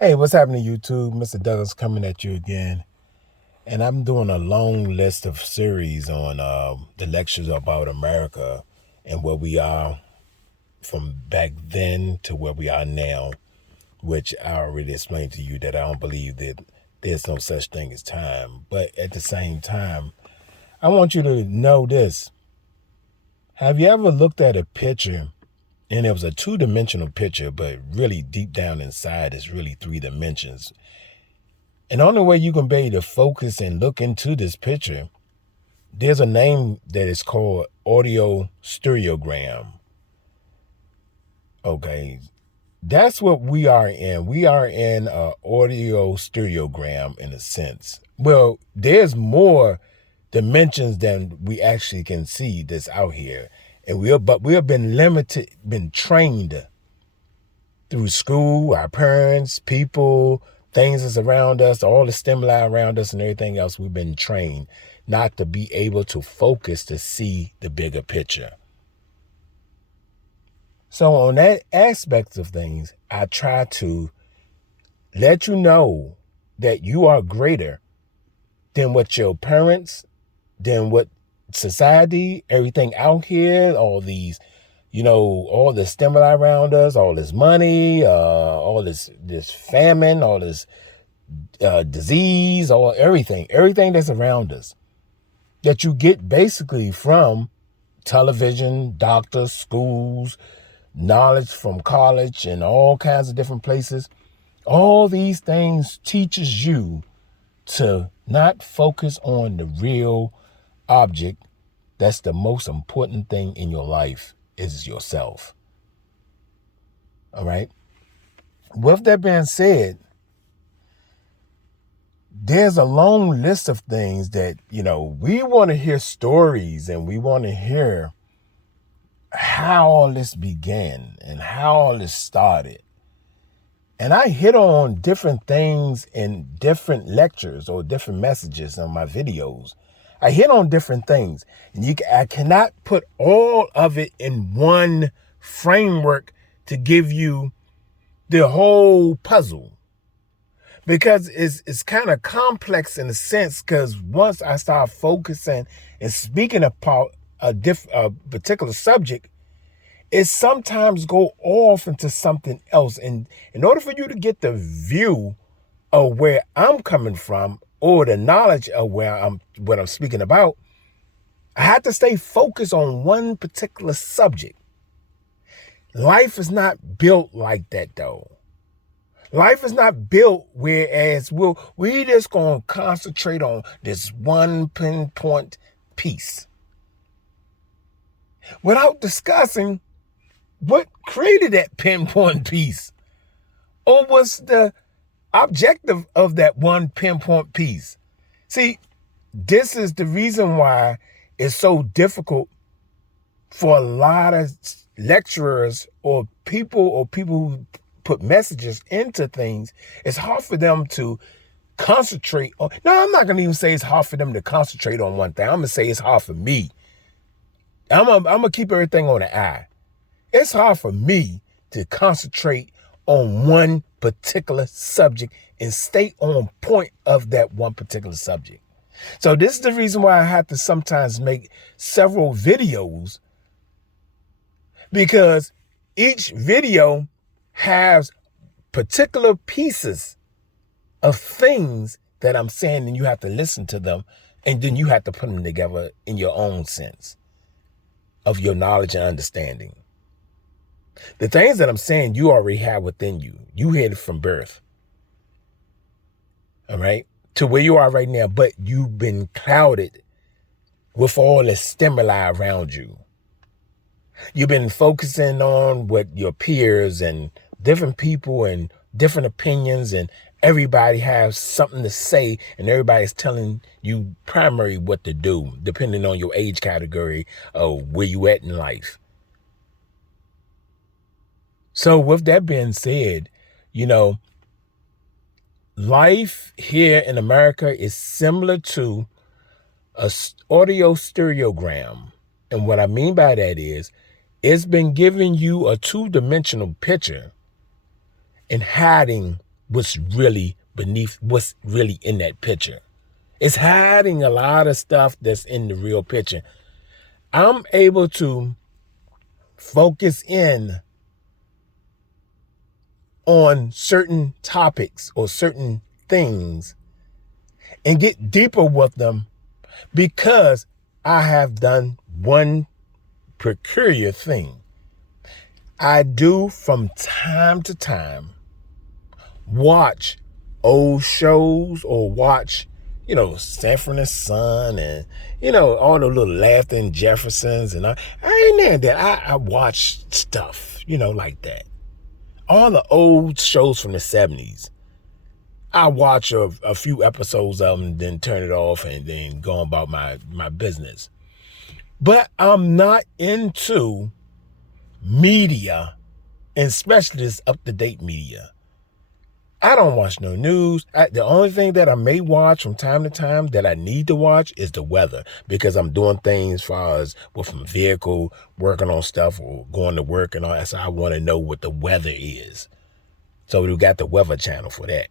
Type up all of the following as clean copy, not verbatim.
Hey, what's happening, YouTube? Mr. Douglas coming at you again. And I'm doing a long list of series on the lectures about America and where we are from back then to where we are now, which I already explained to you that I don't believe that there's no such thing as time. But at the same time, I want you to know this. Have you ever looked at a picture and it was a two-dimensional picture, but really deep down inside it's really three dimensions? And the only way you can be able to focus and look into this picture, there's a name that is called Auto Stereogram. Okay, that's what we are in. We are in an audio stereogram in a sense. Well, there's more dimensions than we actually can see that's out here. And we have been limited, been trained through school, our parents, people, things that's around us, all the stimuli around us and everything else. We've been trained not to be able to focus to see the bigger picture. So on that aspect of things, I try to let you know that you are greater than what your parents, than what society, everything out here, all these, all the stimuli around us, all this money, all this famine, all this disease, everything that's around us that you get basically from television, doctors, schools, knowledge from college and all kinds of different places. All these things teaches you to not focus on the real object. That's the most important thing in your life is yourself. All right. With that being said, there's a long list of things that, we want to hear stories and we want to hear how all this began and how all this started. And I hit on different things in different lectures or different messages on my videos. I hit on different things. And I cannot put all of it in one framework to give you the whole puzzle. Because it's kind of complex in a sense, because once I start focusing and speaking about a particular subject, it sometimes go off into something else. And in order for you to get the view of where I'm coming from or the knowledge of what I'm speaking about, I have to stay focused on one particular subject. Life is not built like that, though. Life is not built whereas we just going to concentrate on this one pinpoint piece without discussing what created that pinpoint piece or what's the objective of that one pinpoint piece. See, this is the reason why it's so difficult for a lot of lecturers or people who put messages into things. It's hard for them to concentrate on. No, I'm not going to even say it's hard for them to concentrate on one thing. I'm going to say it's hard for me. I'm going to keep everything on the eye. It's hard for me to concentrate on one particular subject and stay on point of that one particular subject. So this is the reason why I have to sometimes make several videos, because each video has particular pieces of things that I'm saying, and you have to listen to them, and then you have to put them together in your own sense of your knowledge and understanding. The things that I'm saying, you already have within you. You had it from birth. All right? To where you are right now, but you've been clouded with all the stimuli around you. You've been focusing on what your peers and different people and different opinions, and everybody has something to say, and everybody's telling you primarily what to do, depending on your age category or where you at in life. So with that being said, life here in America is similar to a audio stereogram. And what I mean by that is, it's been giving you a two-dimensional picture and hiding what's really beneath, what's really in that picture. It's hiding a lot of stuff that's in the real picture. I'm able to focus in on certain topics or certain things and get deeper with them because I have done one peculiar thing. I do from time to time watch old shows or watch, Sanford and Son and, all the little Laughing Jeffersons. And I ain't there that I watch stuff, like that. All the old shows from the 70s. I watch a few episodes of them and then turn it off and then go about my business. But I'm not into media, and especially this up-to-date media. I don't watch no news. The only thing that I may watch from time to time that I need to watch is the weather, because I'm doing things as far as with my vehicle, working on stuff or going to work and all that. So I want to know what the weather is. So we got the Weather Channel for that.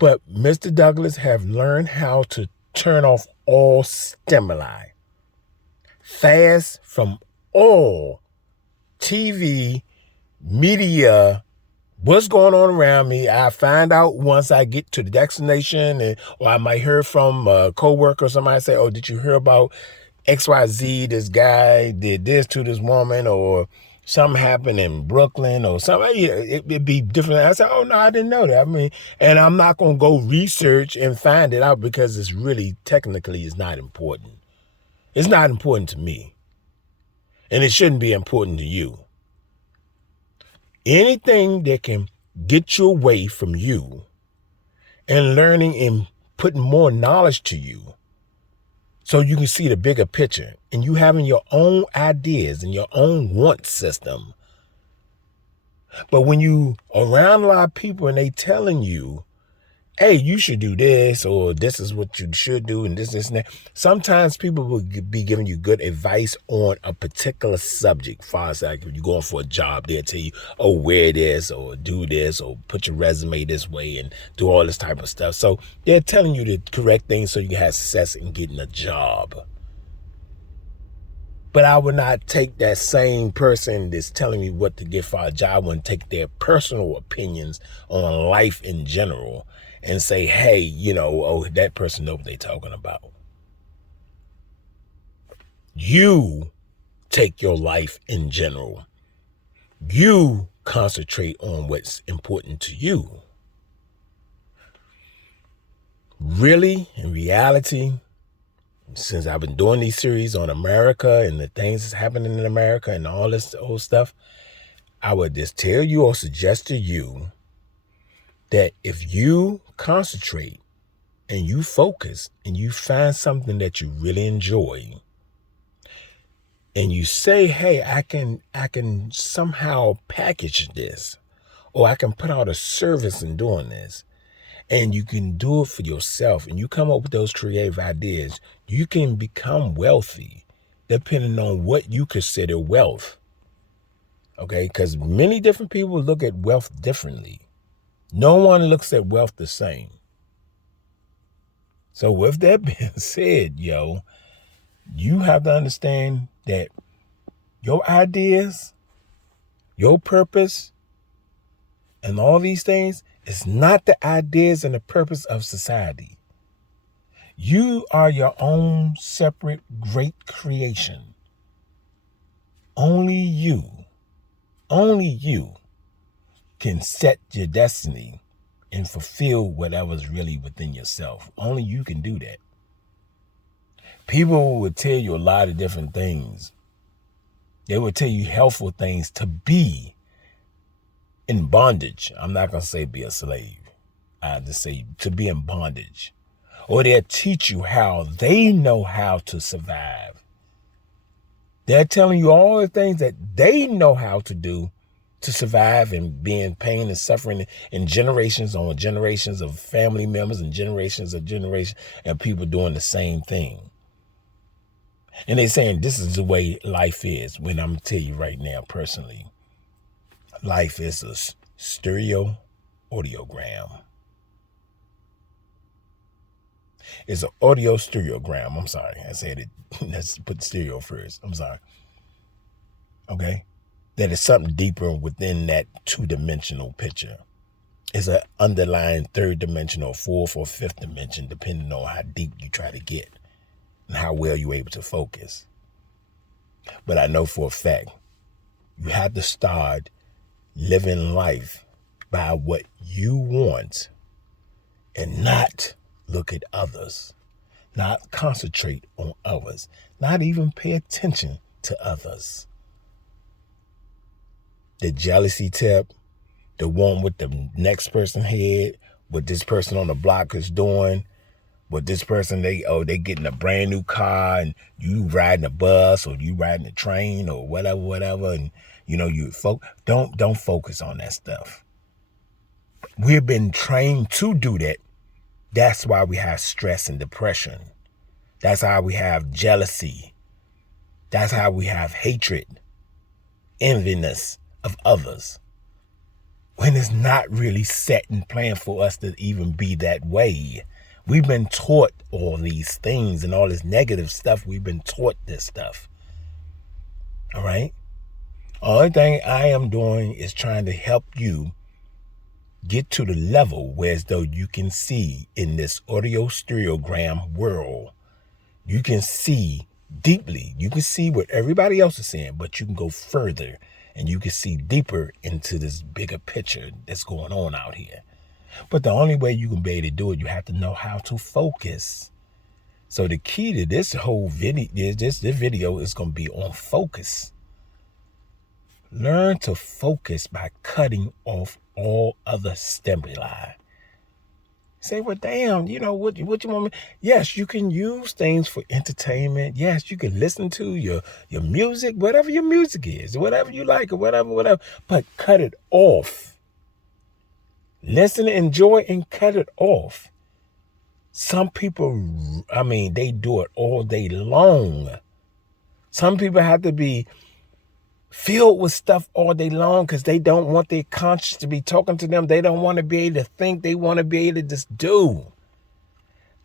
But Mr. Douglas have learned how to turn off all stimuli. Fast from all TV, media, what's going on around me. I find out once I get to the destination, or I might hear from a coworker or somebody say, oh, did you hear about XYZ? This guy did this to this woman, or something happened in Brooklyn or something. It'd be different. I said, oh, no, I didn't know that. And I'm not going to go research and find it out because it's really technically is not important. It's not important to me. And it shouldn't be important to you. Anything that can get you away from you and learning and putting more knowledge to you so you can see the bigger picture and you having your own ideas and your own want system. But when you around a lot of people and they telling you, hey, you should do this, or this is what you should do, and this, and that. Sometimes people will be giving you good advice on a particular subject. Far as like if you're going for a job, they'll tell you, oh, wear this, or do this, or put your resume this way, and do all this type of stuff. So they're telling you the correct things so you can have success in getting a job. But I would not take that same person that's telling me what to get for a job and take their personal opinions on life in general and say, hey, oh, that person knows what they're talking about. You take your life in general. You concentrate on what's important to you. Really, in reality, since I've been doing these series on America and the things that's happening in America and all this old stuff, I would just tell you or suggest to you that if you concentrate and you focus and you find something that you really enjoy and you say, hey, I can somehow package this, or I can put out a service in doing this, and you can do it for yourself and you come up with those creative ideas, you can become wealthy depending on what you consider wealth. Okay? Because many different people look at wealth differently. No one looks at wealth the same. So with that being said, you have to understand that your ideas, your purpose, and all these things is not the ideas and the purpose of society. You are your own separate great creation. Only you can set your destiny and fulfill whatever's really within yourself. Only you can do that. People will tell you a lot of different things. They will tell you helpful things to be in bondage. I'm not going to say be a slave. I just say to be in bondage. Or they'll teach you how they know how to survive. They're telling you all the things that they know how to do to survive and be in pain and suffering, and generations on generations of family members and generations of generations and people doing the same thing. And they're saying this is the way life is. When I'm going to tell you right now, personally, life is a stereogram. audiogram. It's an audio stereogram. I'm sorry. I said it. Let's put stereo first. I'm sorry. Okay. That is something deeper within that two-dimensional picture. It's an underlying third dimension or fourth or fifth dimension, depending on how deep you try to get and how well you're able to focus. But I know for a fact, you have to start living life by what you want and not look at others, not concentrate on others, not even pay attention to others. The jealousy tip, the one with the next person head, what this person on the block is doing, what this person, they getting a brand new car and you riding a bus or you riding a train or whatever. And don't focus on that stuff. We've been trained to do that. That's why we have stress and depression. That's how we have jealousy. That's how we have hatred, enviness of others. When it's not really set and planned for us to even be that way. We've been taught all these things and all this negative stuff. We've been taught this stuff. All right? Only thing I am doing is trying to help you get to the level where as though you can see in this audio stereogram world, you can see deeply. You can see what everybody else is saying, but you can go further and you can see deeper into this bigger picture that's going on out here. But the only way you can be able to do it, you have to know how to focus. So the key to this whole video, this video is going to be on focus. Learn to focus by cutting off all other stimuli. Say, well, damn, what you want me? Yes, you can use things for entertainment. Yes, you can listen to your music, whatever your music is, whatever you like or whatever. But cut it off. Listen, enjoy, and cut it off. Some people, they do it all day long. Some people have to be filled with stuff all day long because they don't want their conscience to be talking to them. They don't want to be able to think. They want to be able to just do.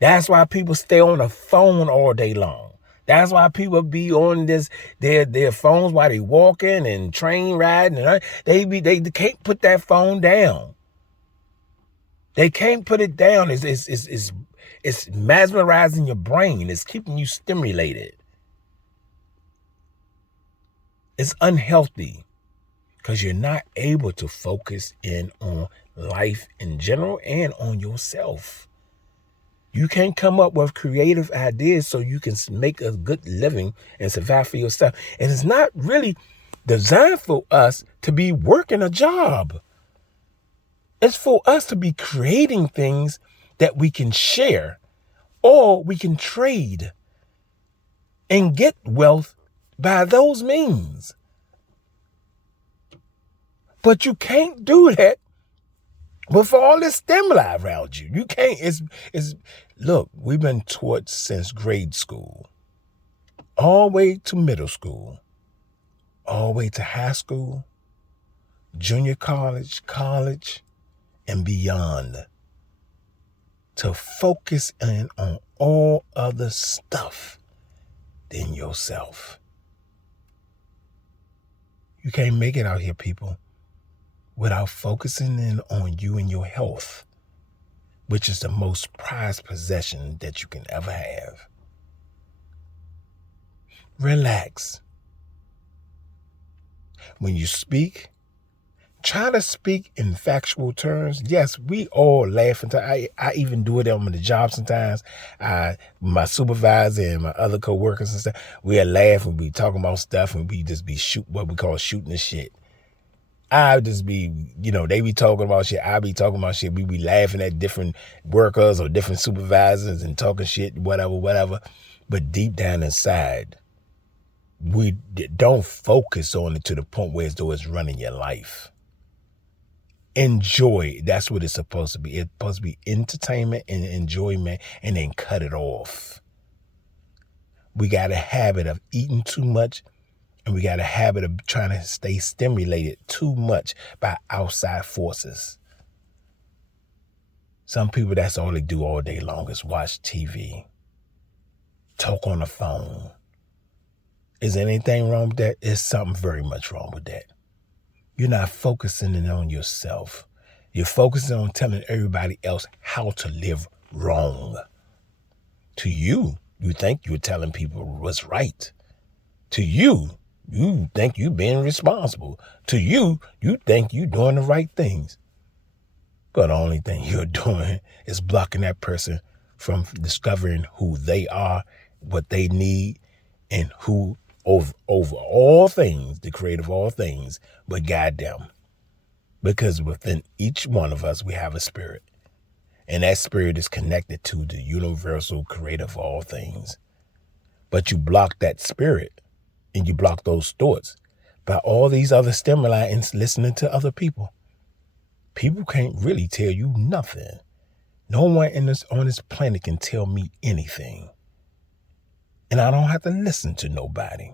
That's why people stay on the phone all day long. That's why people be on their phones while they walking and train riding. And they can't put that phone down. They can't put it down. It's mesmerizing your brain. It's keeping you stimulated. It's unhealthy because you're not able to focus in on life in general and on yourself. You can't come up with creative ideas so you can make a good living and survive for yourself. And it's not really designed for us to be working a job. It's for us to be creating things that we can share or we can trade and get wealth by those means. But you can't do that with all this stimuli around you. You can't. Look, we've been taught since grade school, all the way to middle school, all the way to high school, junior college, and beyond, to focus in on all other stuff than yourself. You can't make it out here, people, without focusing in on you and your health, which is the most prized possession that you can ever have. Relax. When you speak, try to speak in factual terms. Yes, we all laugh. I even do it on the job sometimes. My supervisor and my other coworkers and stuff, we'll laugh and be talking about stuff and we just be what we call shooting the shit. I just be, they be talking about shit. I be talking about shit. We be laughing at different workers or different supervisors and talking shit, whatever. But deep down inside, we don't focus on it to the point where as though it's running your life. Enjoy. That's what it's supposed to be. It's supposed to be entertainment and enjoyment, and then cut it off. We got a habit of eating too much, and we got a habit of trying to stay stimulated too much by outside forces. Some people, that's all they do all day long is watch TV, talk on the phone. Is anything wrong with that? There's something very much wrong with that. You're not focusing in on yourself. You're focusing on telling everybody else how to live wrong. To you, you think you're telling people what's right. To you, you think you're being responsible. To you, you think you're doing the right things. But the only thing you're doing is blocking that person from discovering who they are, what they need, and who over all things, the creator of all things, but guide them. Because within each one of us, we have a spirit. And that spirit is connected to the universal creator of all things. But you block that spirit and you block those thoughts by all these other stimuli and listening to other people. People can't really tell you nothing. No one on this planet can tell me anything. And I don't have to listen to nobody.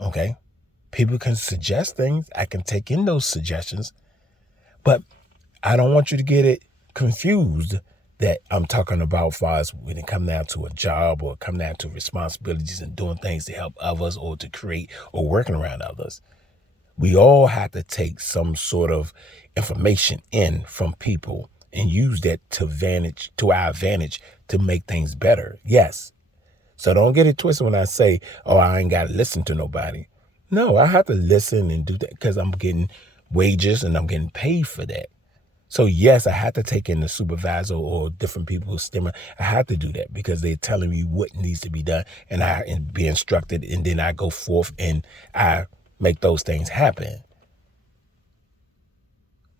Okay? People can suggest things. I can take in those suggestions. But I don't want you to get it confused that I'm talking about far as when it comes down to a job or come down to responsibilities and doing things to help others or to create or working around others. We all have to take some sort of information in from people and use that to our advantage to make things better. Yes. So don't get it twisted when I say, oh, I ain't got to listen to nobody. No, I have to listen and do that because I'm getting wages and I'm getting paid for that. So yes, I had to take in the supervisor or different people's stimuli. I had to do that because they're telling me what needs to be done and be instructed, and then I go forth and I make those things happen.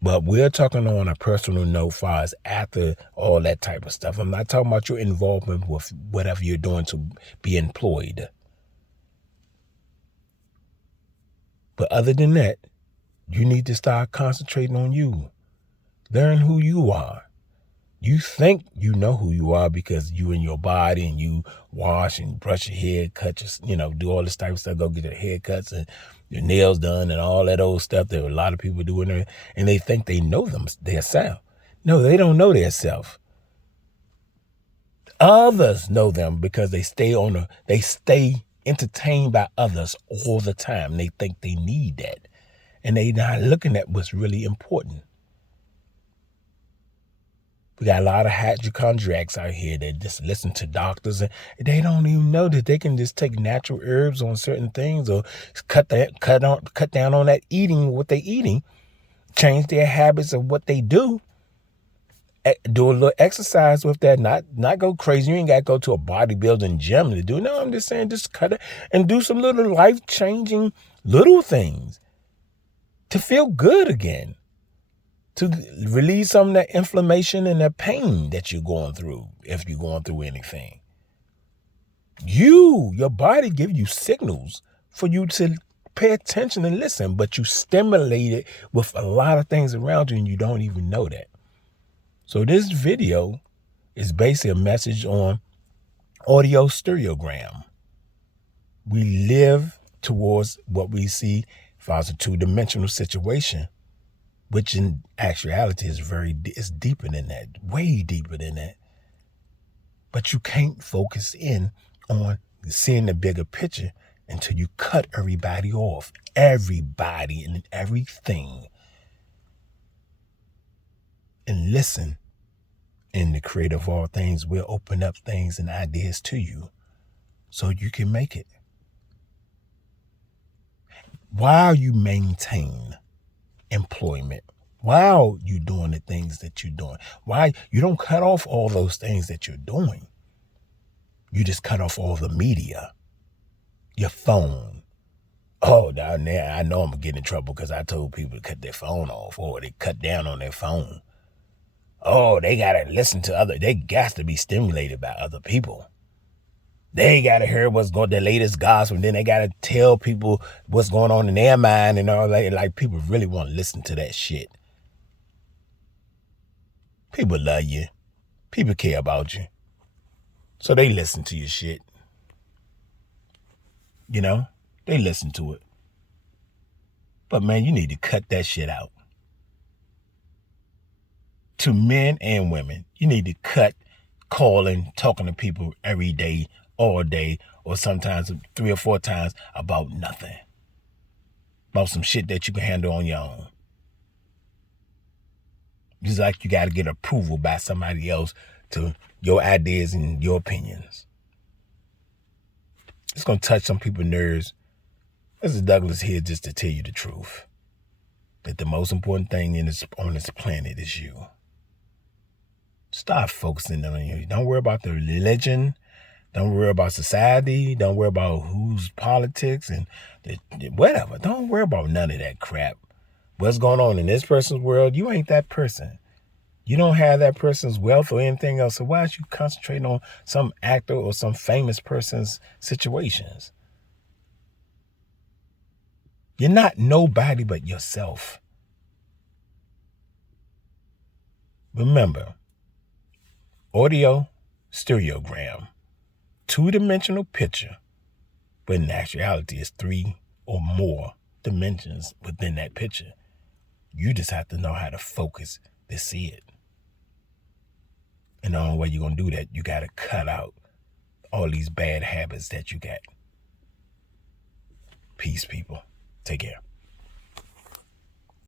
But we're talking on a personal note far as after all that type of stuff. I'm not talking about your involvement with whatever you're doing to be employed. But other than that, you need to start concentrating on you. Learn who you are. You think you know who you are because you in your body and you wash and brush your hair, cut your, do all this type of stuff, go get your haircuts and your nails done and all that old stuff that a lot of people do in there, and they think they know their self. No, they don't know their self. Others know them because they stay entertained by others all the time. They think they need that. And they not looking at what's really important. We got a lot of hypochondriacs out here that just listen to doctors and they don't even know that they can just take natural herbs on certain things or cut down on that eating, what they eating, change their habits of what they do, do a little exercise with that, not go crazy. You ain't got to go to a bodybuilding gym to do. No, I'm just saying just cut it and do some little life-changing little things to feel good again. To release some of that inflammation and that pain that you're going through, if you're going through anything. Your body gives you signals for you to pay attention and listen, but you stimulate it with a lot of things around you and you don't even know that. So this video is basically a message on Auto Stereogram. We live towards what we see as a two-dimensional situation, which in actuality is deeper than that, way deeper than that. But you can't focus in on seeing the bigger picture until you cut everybody off, everybody and everything, and listen. And the creator of all things will open up things and ideas to you so you can make it. While you maintain employment, while you're doing the things that you're doing, why you don't cut off all those things that you're doing. You just cut off all the media, your phone. Oh, down there, I know I'm getting in trouble because I told people to cut their phone off or they cut down on their phone. Oh, they got to listen to they got to be stimulated by other people. They got to hear what's going, the latest gospel, and then they got to tell people what's going on in their mind and all that. Like, people really want to listen to that shit. People love you. People care about you. So they listen to your shit. They listen to it. But man, you need to cut that shit out. to men and women. You need to cut calling, talking to people every day, all day, or sometimes 3 or 4 times about nothing. About some shit that you can handle on your own. Just like you got to get approval by somebody else to your ideas and your opinions. It's going to touch some people's nerves. This is Douglas here just to tell you the truth. That the most important thing on this planet is you. Stop focusing on you. Don't worry about the religion. Don't worry about society. Don't worry about who's politics and whatever. Don't worry about none of that crap. What's going on in this person's world, you ain't that person. You don't have that person's wealth or anything else. So why are you concentrating on some actor or some famous person's situations? You're not nobody but yourself. Remember, Auto Stereogram, 2-dimensional picture, but in actuality it's 3 or more dimensions within that picture. You just have to know how to focus to see it. And the only way you're going to do that, you got to cut out all these bad habits that you got. Peace, people. Take care.